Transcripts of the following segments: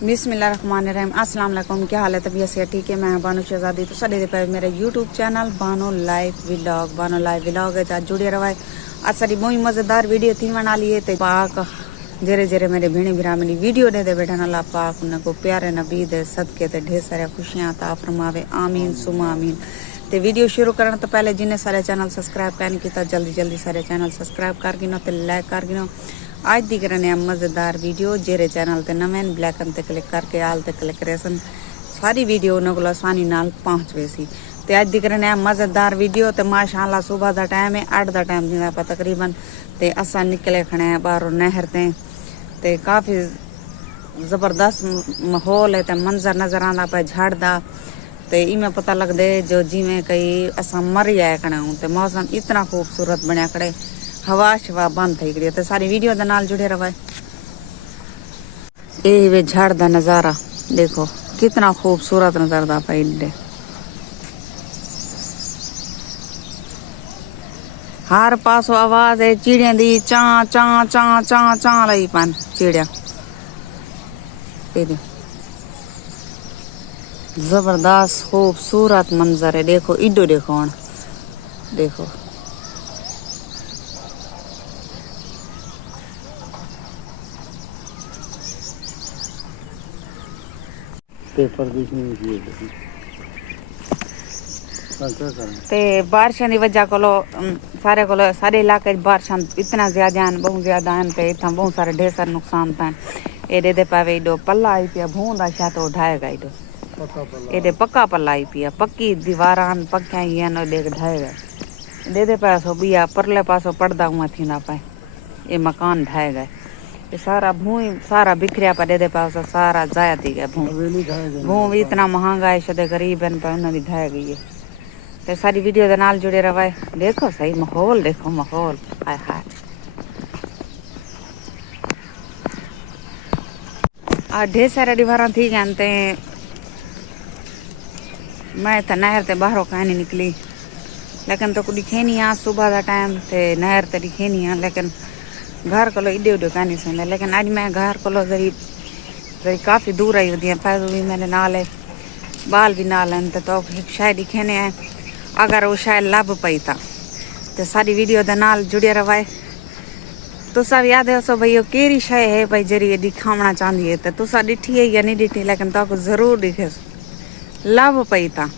बिस्मिल्लाहिर्रहमानिर्रहीम। अस्सलाम वालेकुम। क्या हाल है? तबीयत से ठीक है? मैं बानो शहजादी। तो साढ़े पे मेरा YouTube channel Bano live vlog है। आज जुड़े रहा है। आज सारी बहुत मजेदार वीडियो थी बना लिए थे। पाक जेरे जेरे मेरे भेणी भरा मेरी वीडियो दे बैठा अल्लाह पाक उनको प्यारे नबी दे सदके ते ढेर सारे खुशियां अता फरमावे। आमीन सुमा आमीन। ते वीडियो शुरू करने तो पहले जिन्हें सारे चैनल सब्सक्राइब करने किया जल्दी जल्दी सारे चैनल सब्सक्राइब कर गिनो ते लाइक कर गिनो। आज दी करने मजेदार वीडियो जेरे चैनल ते नवें ब्लैकन ते क्लिक करके आल ते क्लिक करेसन सारी वीडियो उन्होंने को आसानी नाल पहुंच वैसी। ते आज दी करने मजेदार वीडियो ते माशाअल्लाह सुबह दा टाइम है 8 दा टाइम जिंदा पा तकरीबन ते असा निकले खने बाहरों नहर ते काफी जबरदस्त माहौल है ते मंजर नजर आंदा पे झाड़ दा ते इमें पता लगदे जो जिमें कई असा मर जाए कने ते मौसम इतना खूबसूरत बनया खड़े हवा शवा बंद थी गई। तो सारी वीडियो के नाल जुड़े रहा। ये वे झाड़ का नजारा देखो कितना खूबसूरत नजरदा पे। हर पासों आवाज है चिड़िया दी चा चा चा चा चा लगी पान चिड़िया। जबरदस्त खूबसूरत मंजर है। देखो इडो देखो हूं देखो ते बारिशा की वजह को सारे इलाके बारिशा इतना ज्यादा हैं बहुत ज्यादा हैं ते इतना बहुत सारे ढेर सारे नुकसान था। एडे दे पावे इडो पल्ला आई पिया भूंदा शायद तो ढाएगा इडो एडे पक्का पल्ला आई पिया पक्की दीवारान पक्कियां ही हैं एडे ढाएगा दे दे पासो बिया परले पासो पड़दा हुआ थी ना पाए ये मकान ढाएगा ये सारा भूई सारा बिखरिया पर दे पासो सारा जाया थी गया भू भी इतना महंगा है शदे गरीब है पर उन्होंने ढाए गई है। तो सारी वीडियो के नाल जुड़े रहा है। देखो सही माहौल देखो माहौल हाय हाय आ ढेर सारे दीवारा थी जानते मैं तो नहर ते बाहरों कहीं नहीं निकली लेकिन तो दिखे नहीं आ सुबह का टाइम ते नहर ते दिखे नहीं आ लेकिन घर को इडे उडे कहीं सुन लेकिन आज मैं घर को जरी काफी दूर आई होती है पैदल भी मेरे नाल है बाल भी नाल हैं तो शायद दिखे नहीं है अगर वो शायद लभ पई था तो सारी वीडियो के नाल जुड़े रहा है। तो सब याद है सो भाई केरी शय है भाई जरी दिखावना चाहती है तो तुसा डिठी है या नहीं डिठी लेकिन तो जरूर दिखे लभ पई था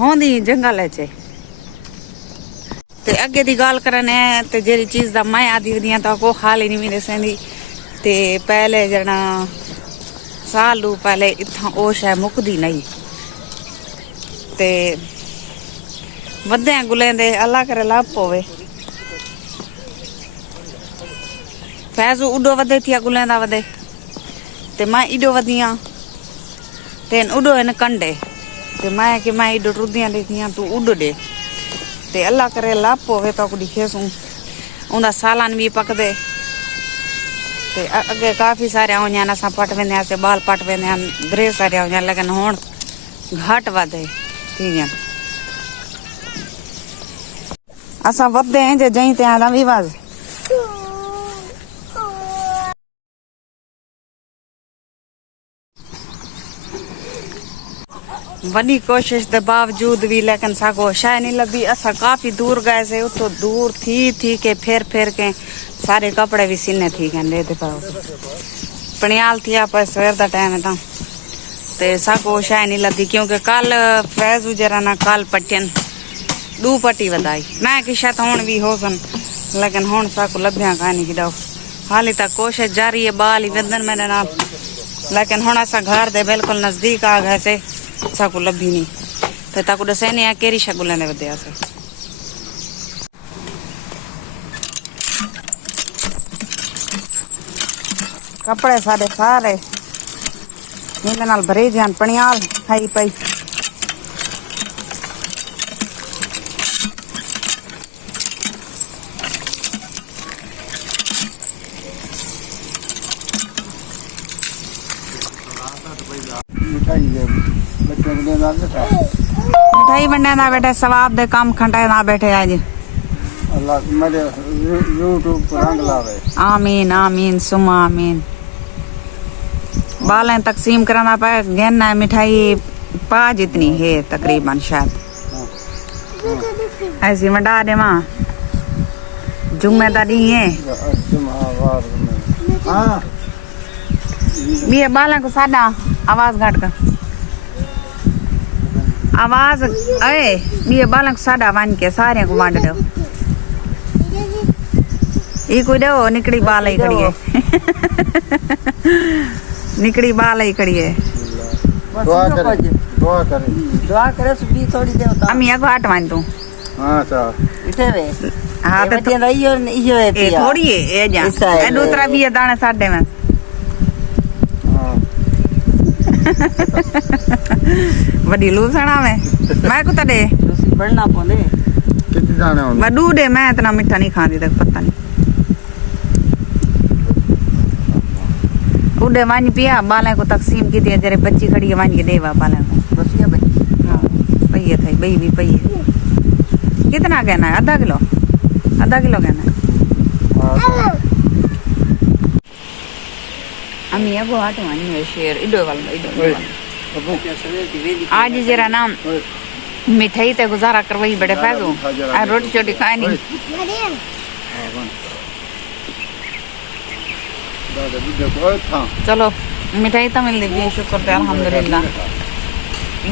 होंदी जंगल च ते अगे दी गाल करने ते जेरी चीज दा मैं आदि वदियां तो को हाल ही नहीं मिले सेंदी ते पहले जना साल पहले इत्थां ओ शय मुकदी नहीं ते वधे गुलें दे अल्लाह करे लाभ पवे फैजू उडो वधे थिया गुलें दा वधे ते मैं इडो वधियां तेन उडो इन कंडे ते मैं इडो टुरदियां देखियां तू उड दे ते अल्लाह करे लाभ पवे तो दिखे सूं उंदा सालन भी पकदे ते अगे काफी सारे होइयां असां पट वेंदे आसे बाल पट वेंदे ढेर सारे होइयां लेकिन हुण घट वधे थियां असां वधे हैं जे जई ते आदा विवाज वही कोशिश के बावजूद भी लेकिन सागो शायद नहीं लभी असा काफी दूर गए से उतो दूर थी के फिर के सारे कपड़े भी सीने थी कहते दे पाओ पनियाल थी आप सवेर का टाइम है तो सागो शायद नहीं लभी क्योंकि कल फैज जरा ना कल पट्टियन दू पट्टी वधाई मैं कि शायद हुण भी हो सन लेकिन हुण साकू लभ्या कहानी की हाली तक कोशिश जारी है बाल ही वधन मेरे नाल लेकिन हुण असा घर दे बिल्कुल नजदीक आ गए से साकू लभी नहीं तो ताकू दसे नहीं केरी शगुलें दे वधे से कपड़े सारे सारे इनके नाल भरे जान पनियाल खाई पई मिठाई बनने ना बैठे सवाब दे काम खंडे ना बैठे आज अल्लाह मेरे यूट्यूब पर रंग लावे आमीन आमीन सुमा आमीन बालें तकसीम कराना पाए गहना मिठाई पा जितनी है तकरीबन शायद ऐसी मंडा दे माँ जुम्मेदारी है ये बालें को सादा आवाज घट कर आवाज अरे ये बालें को सादा वन के सारे को बांट दो ये कोई दो निकड़ी बाल ही खड़ी है निकड़ी बाल ही खड़ी है दुआ करे सुबह थोड़ी देर हम यहाँ को हट मान तू हां सर इथे वे हाँ तो इयो है ये थोड़ी है ये जा ये दूसरा भी है दाने साढ़े में बड़ी लूसना में मैं को तड़े पढ़ना पौंदे कितने दाने होंगे वडू दे मैं इतना मीठा नहीं खाती तक पता नहीं उड़े वानी पिया बालें को तकसीम की थी जरे बच्ची खड़ी है वानी के देवा बालें को बस ये पहिए थे बई भी पहिए कितना कहना है आधा किलो कहना है हम ये को हाथ वानी है शेर इडो वाला आज जरा नाम मिठाई ते गुजारा करवाई बड़े पैसों आ रोटी छोटी खाए नहीं चलो मिठाई तो मिल गई शुक्र है अल्हम्दुलिल्लाह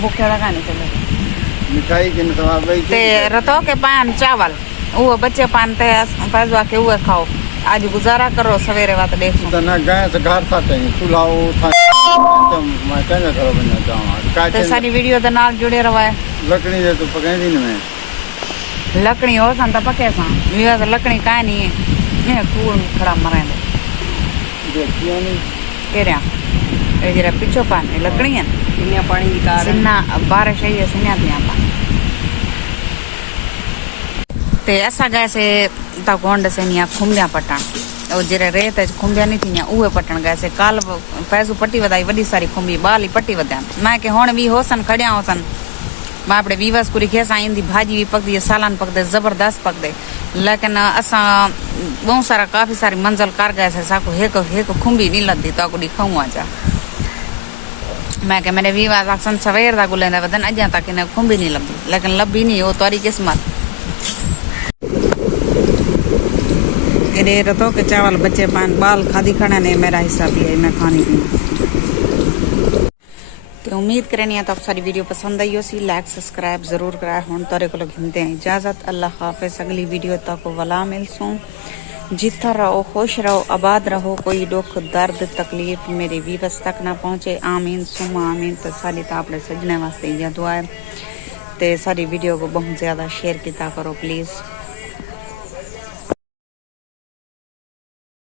भूखे लगा नहीं चले मिठाई के नवाब भाई ते रतो के पान चावल वो बच्चे पान ते पैसवा के वो खाओ आज गुजारा करो सवेरे बात देखो तो ना गए तो घर साथे चूल्हा उठा तो मैं क्या करो बना जाऊं ते सारी वीडियो दे नाल जुड़े रहो लकड़ी दे तो पकाई दिन में लकड़ी हो सन त पके सा विवा तो लकड़ी काई नहीं ये कूड़ खड़ा मरे देखियो नहीं केरिया ए जरा पीछो पान लकड़ी है किन्या पानी निकाल सिन्ना बारिश है सिन्ना पिया पा ते ऐसा गए से ता गोंड से निया खुंबिया पटन और जरे रेत खुंबिया नहीं थी उहे पटन गए से काल पैसू पट्टी वधाई वडी सारी खुंबी बाली पट्टी वध्या मैं के हुण भी होसन खड़िया होसन मैं अपने वीवस पूरी खेसा ईंदी भाजी भी पकदी सालन पकदे जबरदस्त पकदे लेकिन असा बहुत सारा काफी सारी मंजिल कर गए से साको एक खुंबी नहीं लद्दी तो को दिखाऊं आजा मैं के मेरे वीवास अक्सन सवेर दा गुलेंदा वदन अजा तक ने खुंबी नहीं लब्बी लेकिन लब्बी नहीं वो तोरी किस्मत एरे रतो के चावल बच्चे पान बाल खादी खाना ने मेरा हिस्सा भी है मैं खानी भी तो उम्मीद करनी है तो आप सारी वीडियो पसंद आई हो सी लाइक सब्सक्राइब जरूर कराए हुन तोरे को घूमते हैं इजाजत अल्लाह हाफिज अगली वीडियो तक वला मिलसूं जिथा रहो खुश रहो आबाद रहो कोई दुख दर्द तकलीफ मेरे वीवस तक ना पहुंचे आमीन सुमा आमीन तो सारी तो अपने सजने वास्ते यह दुआ है ते सारी वीडियो को बहुत ज्यादा शेयर किया करो प्लीज